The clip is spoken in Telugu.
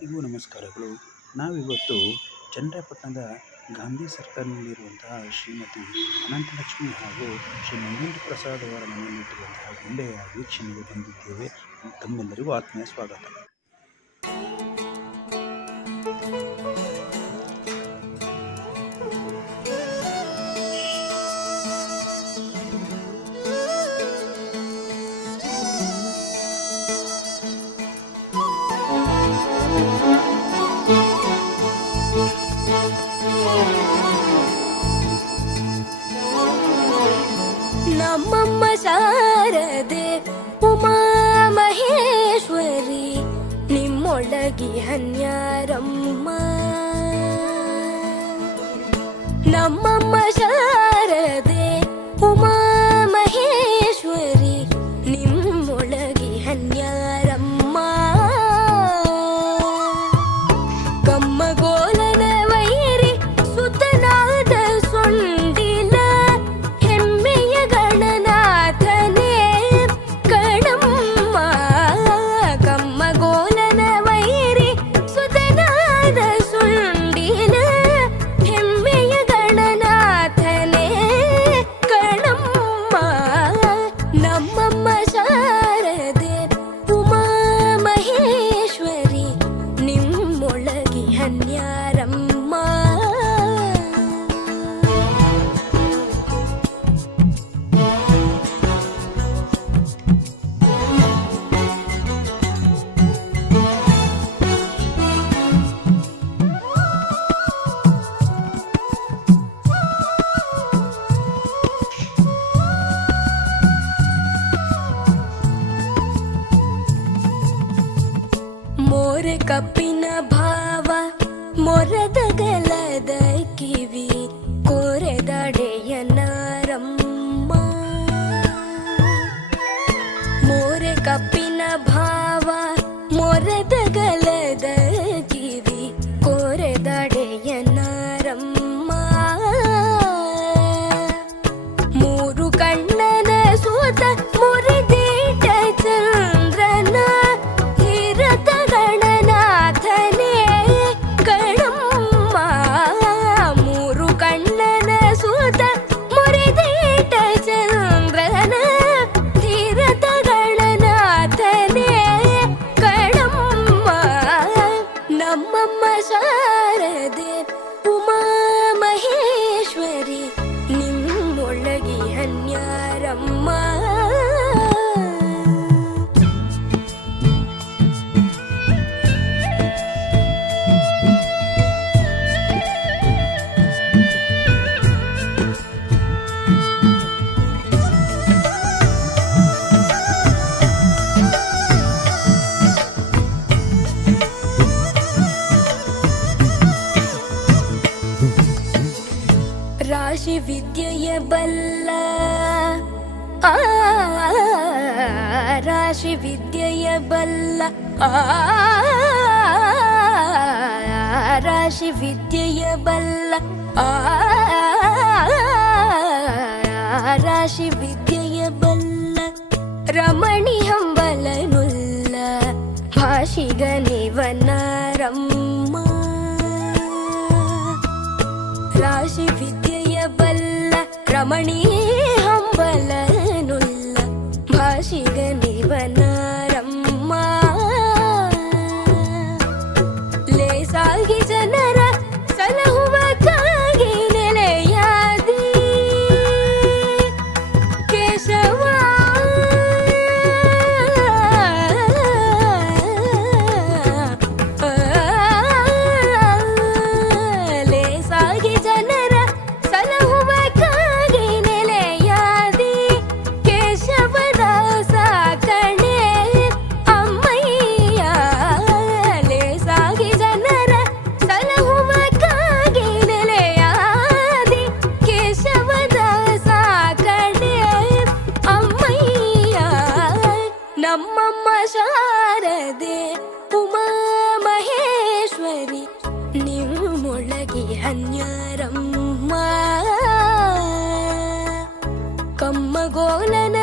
ಎಲ್ಲರಿಗೂ ನಮಸ್ಕಾರಗಳು. ನಾವಿವತ್ತು ಚನ್ನರಾಯಪಟ್ಟಣದ ಗಾಂಧಿ ಸರ್ಕಲ್ನಲ್ಲಿರುವಂತಹ ಶ್ರೀಮತಿ ಅನಂತಲಕ್ಷ್ಮಿ ಹಾಗೂ ಶ್ರೀ ಮಂಜುಂಡ ಪ್ರಸಾದ್ ಅವರ ಮನೆಯಲ್ಲಿಟ್ಟಿರುವಂತಹ ಗುಂಡೆಯ ವೀಕ್ಷಣೆಗೆ ಬಂದಿದ್ದೇವೆ. ತಮ್ಮೆಲ್ಲರಿಗೂ ಆತ್ಮೀಯ ಸ್ವಾಗತ. ನಿಮ್ಮೊಳಗಿ ಹನ್ಯಾರಮ್ಮ. ನಮ್ಮಮ್ಮ ಮೋರೆ ಕಪ್ಪಿನ ಭಾವ ಮೊರದ ಗಲದ ಕಿವಿ రాశి విద్యయ బల్ల. రాశి విద్యయ బల్ల. రాశి విద్యయ బల్ల. రమణీయం బలనుల్ల భాషిగ నివనారమ్మ రాశి విద్యయ బల్ల రమణీయం బల శిగనివనా ನಮ್ಮಮ್ಮ ಶಾರದೆ ಉಮಾ ಮಹೇಶ್ವರಿ ನಿಮ್ಮೊಳಗಿ ಹನ್ಯಾರಮ್ಮ ಕಮ್ಮಗೋಲನ